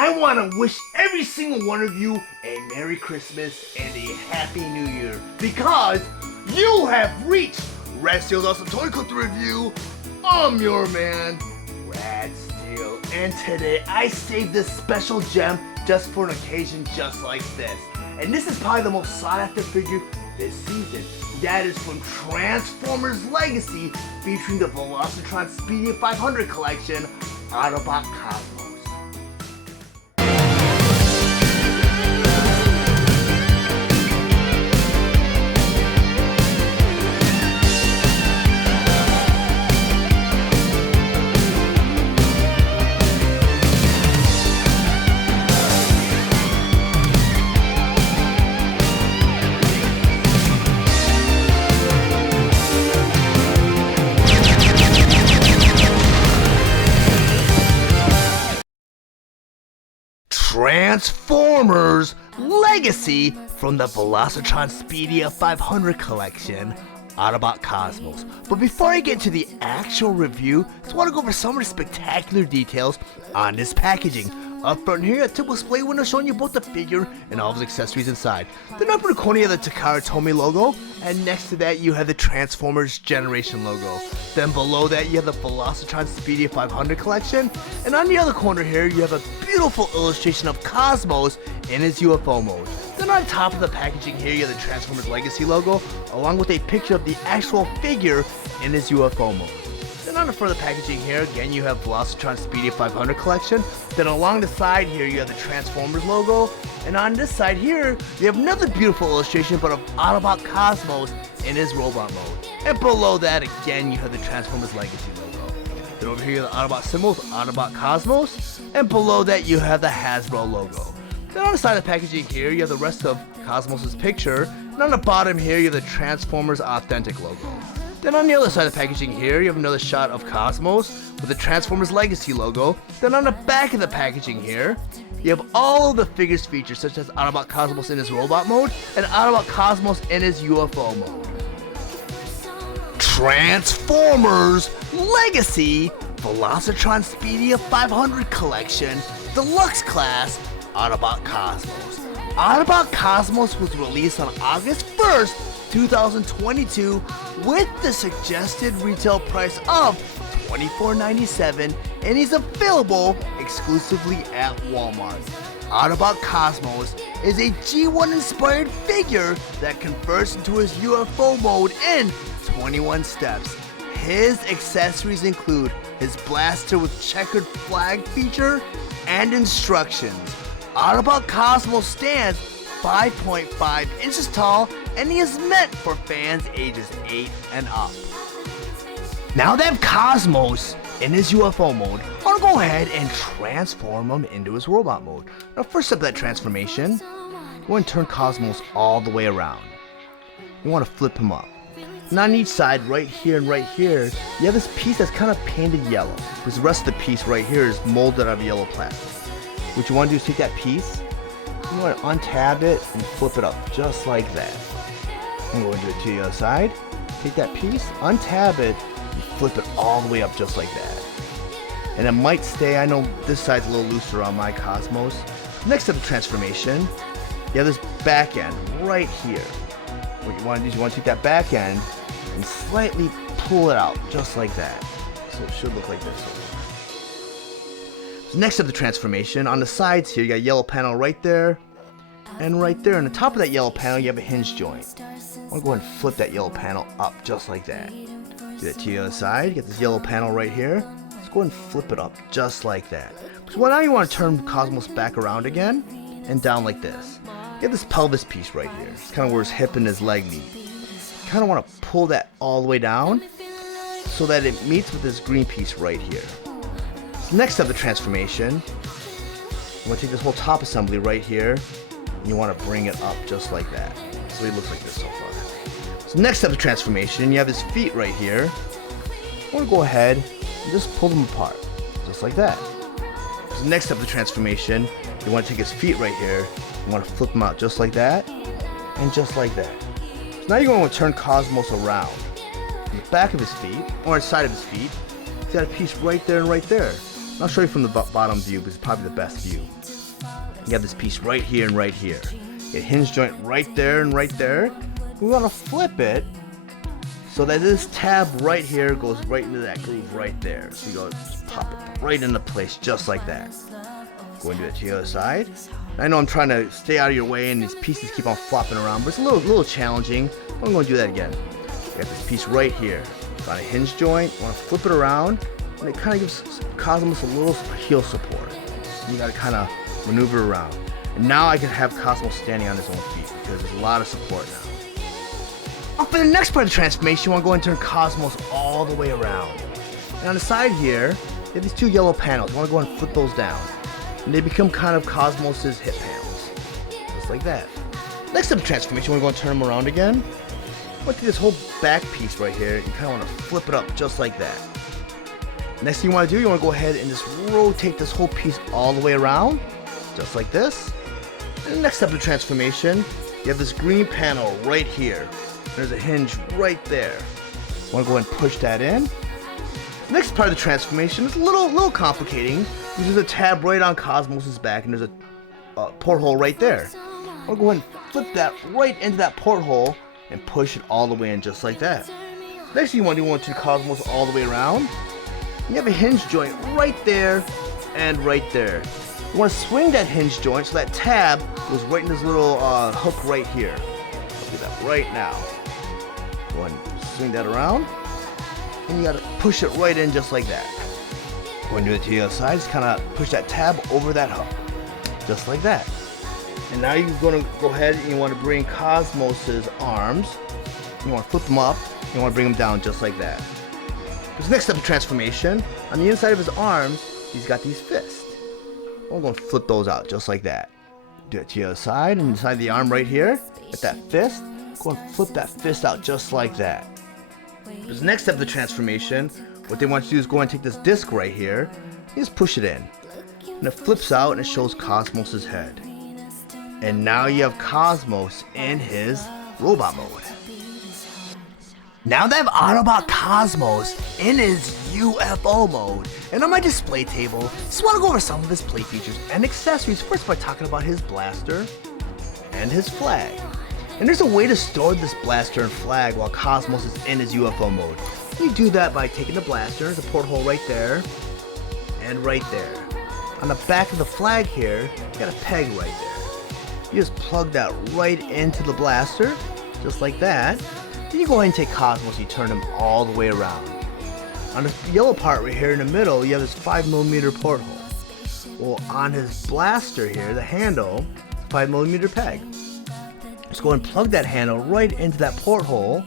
I want to wish every single one of you a Merry Christmas and a Happy New Year because you have reached Red Steele's Awesome Toy Collector Review. I'm your man, Red Steele, and today I saved this special gem just for an occasion just like this. And this is probably the most sought after figure this season. That is from Transformers Legacy, featuring the Velocitron Speedia 500 collection, Autobot Cosmos. Transformers Legacy from the Velocitron Speedia 500 collection, Autobot Cosmos. But before I get to the actual review, I just want to go over some of the spectacular details on this packaging. Up front here, a typical display window showing you both the figure and all of his accessories inside. Then up in the corner, you have the Takara Tomy logo, and next to that, you have the Transformers Generation logo. Then below that, you have the Velocitron Speedia 500 collection, and on the other corner here, you have a beautiful illustration of Cosmos in his UFO mode. Then on top of the packaging here, you have the Transformers Legacy logo, along with a picture of the actual figure in his UFO mode. Then on the further packaging here, again, you have Velocitron Speedia 500 collection. Then along the side here, you have the Transformers logo. And on this side here, you have another beautiful illustration, but of Autobot Cosmos in his robot mode. And below that, again, you have the Transformers Legacy logo. Then over here, you have the Autobot symbols, Autobot Cosmos. And below that, you have the Hasbro logo. Then on the side of the packaging here, you have the rest of Cosmos' picture. And on the bottom here, you have the Transformers Authentic logo. Then on the other side of the packaging here, you have another shot of Cosmos with the Transformers Legacy logo. Then on the back of the packaging here, you have all of the figures featured, such as Autobot Cosmos in his robot mode and Autobot Cosmos in his UFO mode. Transformers Legacy Velocitron Speedia 500 collection, Deluxe class, Autobot Cosmos. Autobot Cosmos was released on August 1st, 2022 with the suggested retail price of $24.97 and is available exclusively at Walmart. Autobot Cosmos is a G1 inspired figure that converts into his UFO mode in 21 steps. His accessories include his blaster with checkered flag feature and instructions. Autobot Cosmos stands 5.5 inches tall, and he is meant for fans ages 8 and up. Now that Cosmos in his UFO mode, I want to go ahead and transform him into his robot mode. Now first step of that transformation, go and turn Cosmos all the way around. You want to flip him up. And on each side, right here and right here, you have this piece that's kind of painted yellow, because the rest of the piece right here is molded out of yellow plastic. What you want to do is take that piece, you want to untab it and flip it up just like that. I'm going to do it to the other side. Take that piece, untab it, and flip it all the way up just like that. And it might stay, I know this side's a little looser on my Cosmos. Next step of transformation, you have this back end right here. What you want to do is you want to take that back end and slightly pull it out just like that. So it should look like this. So next up the transformation, on the sides here, you got a yellow panel right there, and right there. On the top of that yellow panel, you have a hinge joint. I'm going to go ahead and flip that yellow panel up just like that. Do that to the other side, you got this yellow panel right here. Let's go ahead and flip it up just like that. So now you want to turn Cosmos back around again, and down like this. You have this pelvis piece right here. It's kind of where his hip and his leg meet. You kind of want to pull that all the way down, so that it meets with this green piece right here. Next step of the transformation, you want to take this whole top assembly right here, and you want to bring it up just like that. So he looks like this so far. So next step of the transformation, you have his feet right here. You want to go ahead and just pull them apart, just like that. So next step of the transformation, you want to take his feet right here, you want to flip them out just like that, and just like that. So now you're going to turn Cosmos around. On the back of his feet, or inside of his feet, he's got a piece right there and right there. I'll show you from the bottom view because it's probably the best view. You have this piece right here and right here. A hinge joint right there and right there. We want to flip it so that this tab right here goes right into that groove right there. So you go just pop it right into place just like that. Go and do it to the other side. I know I'm trying to stay out of your way and these pieces keep on flopping around, but it's a little challenging. I'm going to do that again. You got this piece right here. It's on a hinge joint. You want to flip it around, and it kind of gives Cosmos a little heel support. You got to kind of maneuver around. And now I can have Cosmos standing on his own feet because there's a lot of support now. For the next part of the transformation, you want to go and turn Cosmos all the way around. And on the side here, you have these two yellow panels. You want to go and flip those down. And they become kind of Cosmos' hip panels. Just like that. Next up, transformation, you want to go and turn them around again. Look at this whole back piece right here. You kind of want to flip it up just like that. Next thing you want to do, you want to go ahead and just rotate this whole piece all the way around. Just like this. And the next step of transformation, you have this green panel right here. There's a hinge right there. You want to go ahead and push that in. Next part of the transformation is a little complicating. There's a tab right on Cosmos' back and there's a porthole right there. I'll go ahead and flip that right into that porthole and push it all the way in just like that. Next thing you want to do, you want to turn Cosmos all the way around. You have a hinge joint right there and right there. You want to swing that hinge joint so that tab goes right in this little hook right here. I'll do that right now. Go ahead and swing that around. And you got to push it right in just like that. Go and do it to the other side. Just kind of push that tab over that hook. Just like that. And now you're going to go ahead and you want to bring Cosmos' arms. You want to flip them up. You want to bring them down just like that. This next step of transformation, on the inside of his arms, he's got these fists. I'm going to flip those out just like that. Do it to the other side, and inside the arm right here, at that fist, go and flip that fist out just like that. This next step of the transformation, what they want you to do is go and take this disc right here, and just push it in. And it flips out and it shows Cosmos' head. And now you have Cosmos in his robot mode. Now that I have Autobot Cosmos in his UFO mode, and on my display table, just want to go over some of his play features and accessories first by talking about his blaster and his flag. And there's a way to store this blaster and flag while Cosmos is in his UFO mode. You do that by taking the blaster, the porthole right there, and right there. On the back of the flag here, you got a peg right there. You just plug that right into the blaster, just like that. Then you go ahead and take Cosmos, you turn him all the way around. On this yellow part right here in the middle, you have this 5mm porthole. Well, on his blaster here, the handle, 5mm peg. Just go and plug that handle right into that porthole,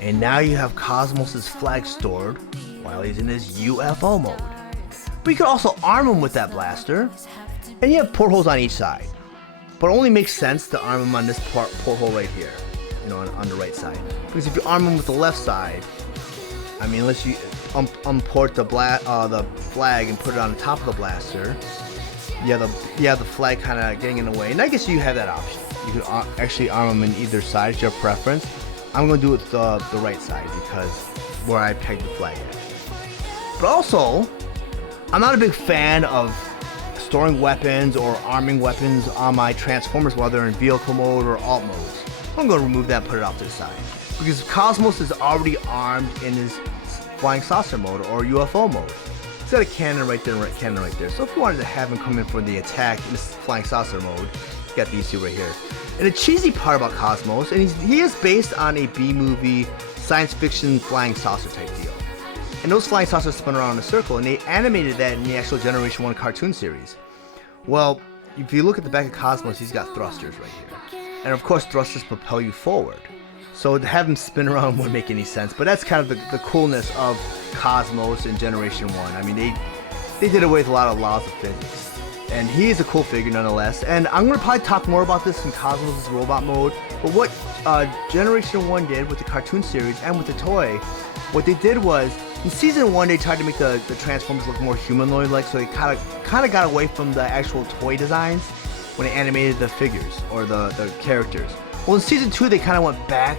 and now you have Cosmos' flag stored while he's in his UFO mode. But you can also arm him with that blaster, and you have portholes on each side. But it only makes sense to arm him on this porthole right here, you know, on the right side. Because if you arm him with the left side, I mean, unless you unport the flag and put it on the top of the blaster, you have the flag kind of getting in the way. And I guess you have that option. You can actually arm them in either side, it's your preference. I'm going to do it the right side because where I pegged the flag at. But also, I'm not a big fan of storing weapons or arming weapons on my Transformers while they're in vehicle mode or alt modes. I'm going to remove that and put it off to the side. Because Cosmos is already armed in his flying saucer mode or UFO mode. He's got a cannon right there and a cannon right there. So if you wanted to have him come in for the attack in this flying saucer mode, you got these two right here. And the cheesy part about Cosmos, and he is based on a B-movie science fiction flying saucer type deal. And those flying saucers spun around in a circle, and they animated that in the actual Generation 1 cartoon series. Well, if you look at the back of Cosmos, he's got thrusters right here. And of course, thrusters propel you forward. So to have him spin around wouldn't make any sense, but that's kind of the coolness of Cosmos in Generation 1. I mean, they did away with a lot of laws of physics. And he is a cool figure nonetheless. And I'm going to probably talk more about this in Cosmos' robot mode. But what Generation 1 did with the cartoon series and with the toy, what they did was, in Season 1 they tried to make the Transformers look more humanoid-like, so they kind of got away from the actual toy designs when they animated the figures, or the characters. Well, in Season 2 they kind of went back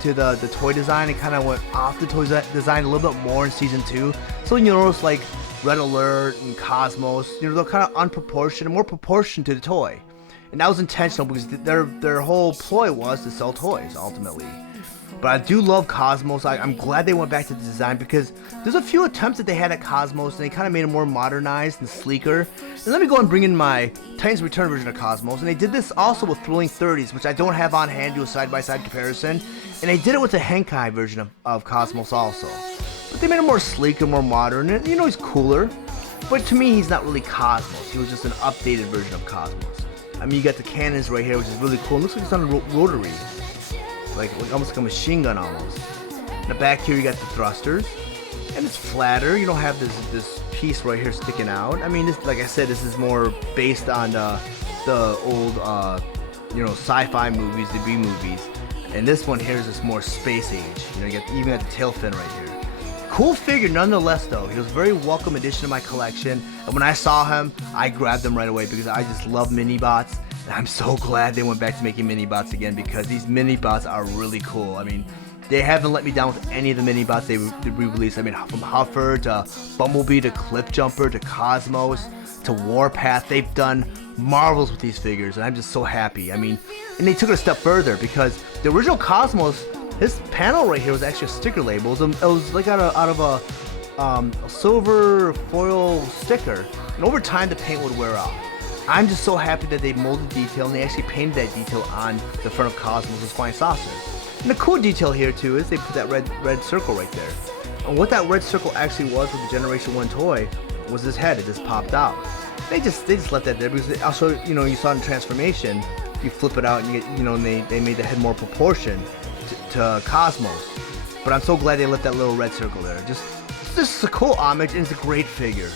to the toy design and kind of went off the toy design a little bit more in Season 2. So you'll notice, like, Red Alert and Cosmos. You know, they're kind of unproportioned, more proportioned to the toy. And that was intentional because their whole ploy was to sell toys, ultimately. But I do love Cosmos. I'm glad they went back to the design because there's a few attempts that they had at Cosmos and they kind of made it more modernized and sleeker. And let me go and bring in my Titans Return version of Cosmos. And they did this also with Thrilling 30s, which I don't have on hand, do a side-by-side comparison. And they did it with the Henkai version of Cosmos also. But they made it more sleek and more modern. And, you know, he's cooler. But to me, he's not really Cosmos. He was just an updated version of Cosmos. I mean, you got the cannons right here, which is really cool. It looks like it's on a rotary. Like almost like a machine gun almost. In the back here, you got the thrusters. And it's flatter. You don't have this piece right here sticking out. I mean, this, like I said, this is more based on the old, you know, sci-fi movies, the B movies. And this one here is just more space age. You know, you even got the tail fin right here. Cool figure nonetheless though. He was a very welcome addition to my collection. And when I saw him, I grabbed him right away because I just love mini-bots. And I'm so glad they went back to making mini-bots again because these mini-bots are really cool. I mean, they haven't let me down with any of the mini-bots they re-released. I mean, from Huffer to Bumblebee to Cliffjumper to Cosmos to Warpath. They've done marvels with these figures and I'm just so happy. I mean, and they took it a step further because the original Cosmos, his panel right here was actually a sticker label. It was like out of a silver foil sticker, and over time the paint would wear off. I'm just so happy that they molded detail and they actually painted that detail on the front of Cosmos' flying saucer. And the cool detail here too is they put that red circle right there. And what that red circle actually was with the Generation 1 toy was this head. It just popped out. They just left that there because also, you know, you saw in Transformation, you flip it out and you get, you know, and they made the head more proportioned to Cosmos. But I'm so glad they left that little red circle there. Just a cool homage and it's a great figure.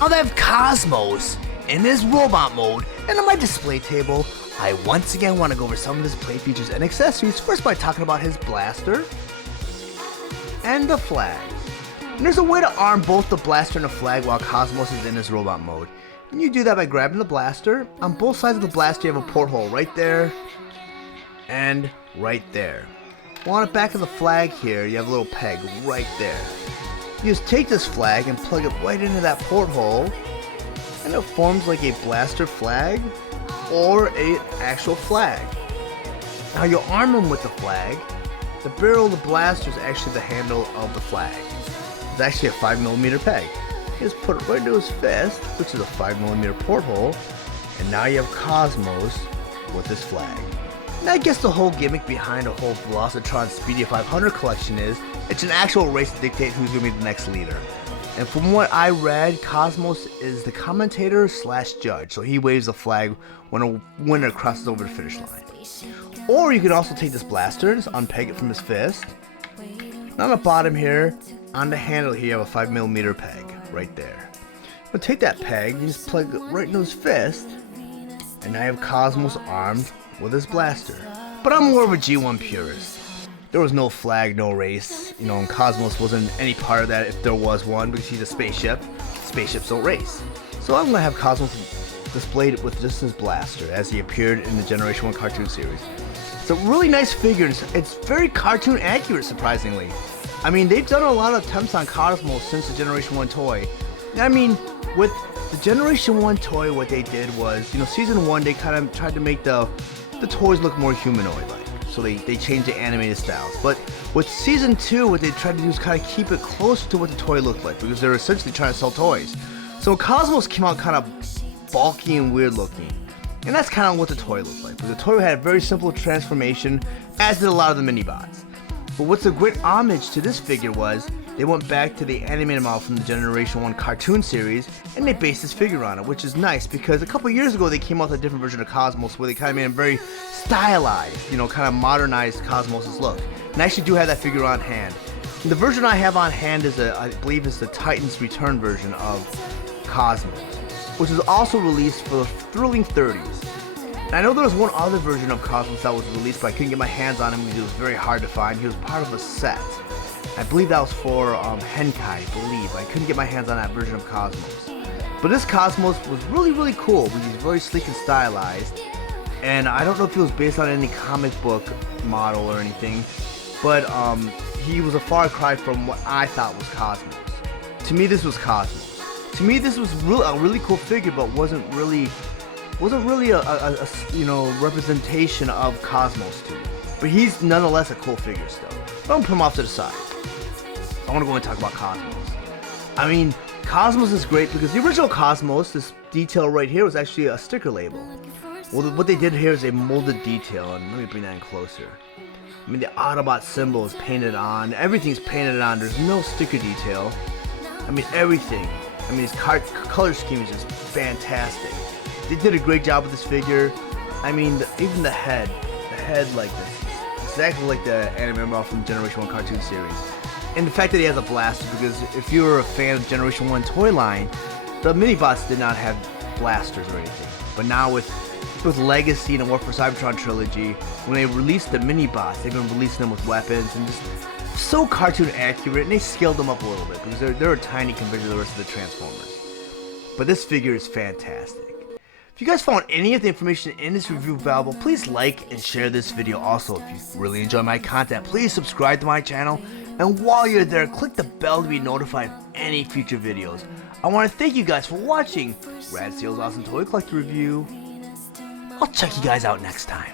Now they have Cosmos in this robot mode, and on my display table, I once again want to go over some of his play features and accessories, first by talking about his blaster and the flag. And there's a way to arm both the blaster and the flag while Cosmos is in his robot mode. And you do that by grabbing the blaster. On both sides of the blaster you have a porthole right there and right there. Well, on the back of the flag here, you have a little peg right there. You just take this flag and plug it right into that porthole, and it forms like a blaster flag or an actual flag. Now you arm him with the flag. The barrel of the blaster is actually the handle of the flag. It's actually a 5mm peg. You just put it right into his fist, which is a 5mm porthole, and now you have Cosmos with this flag. And I guess the whole gimmick behind the whole Velocitron Speedia 500 collection is it's an actual race to dictate who's going to be the next leader. And from what I read, Cosmos is the commentator / judge, so he waves a flag when a winner crosses over the finish line. Or you can also take this blaster and just unpeg it from his fist. And on the bottom here, on the handle here, you have a 5mm peg right there. But take that peg, you just plug it right into his fist, and now you have Cosmos armed with his blaster. But I'm more of a G1 purist. There was no flag, no race, you know, and Cosmos wasn't any part of that if there was one because he's a spaceship. Spaceships don't race. So I'm gonna have Cosmos displayed with just his blaster as he appeared in the Generation 1 cartoon series. It's a really nice figure. It's very cartoon accurate, surprisingly. I mean, they've done a lot of attempts on Cosmos since the Generation 1 toy. I mean, with the Generation 1 toy, what they did was, you know, Season 1, they kind of tried to make the toys look more humanoid-like. So they changed the animated styles. But with Season 2, what they tried to do is kind of keep it close to what the toy looked like because they're essentially trying to sell toys. So Cosmos came out kind of bulky and weird looking. And that's kind of what the toy looked like. But the toy had a very simple transformation, as did a lot of the mini-bots. But what's a great homage to this figure was they went back to the animated model from the Generation 1 cartoon series and they based this figure on it, which is nice because a couple years ago they came out with a different version of Cosmos where they kind of made him very stylized, you know, kind of modernized Cosmos' look. And I actually do have that figure on hand. And the version I have on hand is I believe is the Titans Return version of Cosmos, which was also released for the Thrilling 30s. And I know there was one other version of Cosmos that was released, but I couldn't get my hands on him because it was very hard to find. He was part of a set. I believe that was for Henkai, I believe. I couldn't get my hands on that version of Cosmos. But this Cosmos was really, really cool because he's very sleek and stylized. And I don't know if he was based on any comic book model or anything, but he was a far cry from what I thought was Cosmos. to me this was Cosmos. To me this was a really cool figure, but wasn't really a you know, representation of Cosmos to me. But he's nonetheless a cool figure still. But I'm gonna put him off to the side. I want to go and talk about Cosmos. I mean, Cosmos is great because the original Cosmos, this detail right here, was actually a sticker label. Well, what they did here is they molded detail, and let me bring that in closer. I mean, the Autobot symbol is painted on, everything's painted on, there's no sticker detail. I mean, everything. I mean, his color scheme is just fantastic. They did a great job with this figure. I mean, even the head like this, exactly like the anime model from Generation 1 cartoon series. And the fact that he has a blaster, because if you were a fan of Generation 1 toy line, the mini-bots did not have blasters or anything. But now with Legacy and the War for Cybertron trilogy, when they released the mini-bots, they've been releasing them with weapons and just so cartoon accurate, and they scaled them up a little bit because they're tiny compared to the rest of the Transformers. But this figure is fantastic. If you guys found any of the information in this review valuable, please like and share this video. Also, if you really enjoy my content, please subscribe to my channel. And while you're there, click the bell to be notified of any future videos. I want to thank you guys for watching Rad Steele's Awesome Toy Collector Review. I'll check you guys out next time.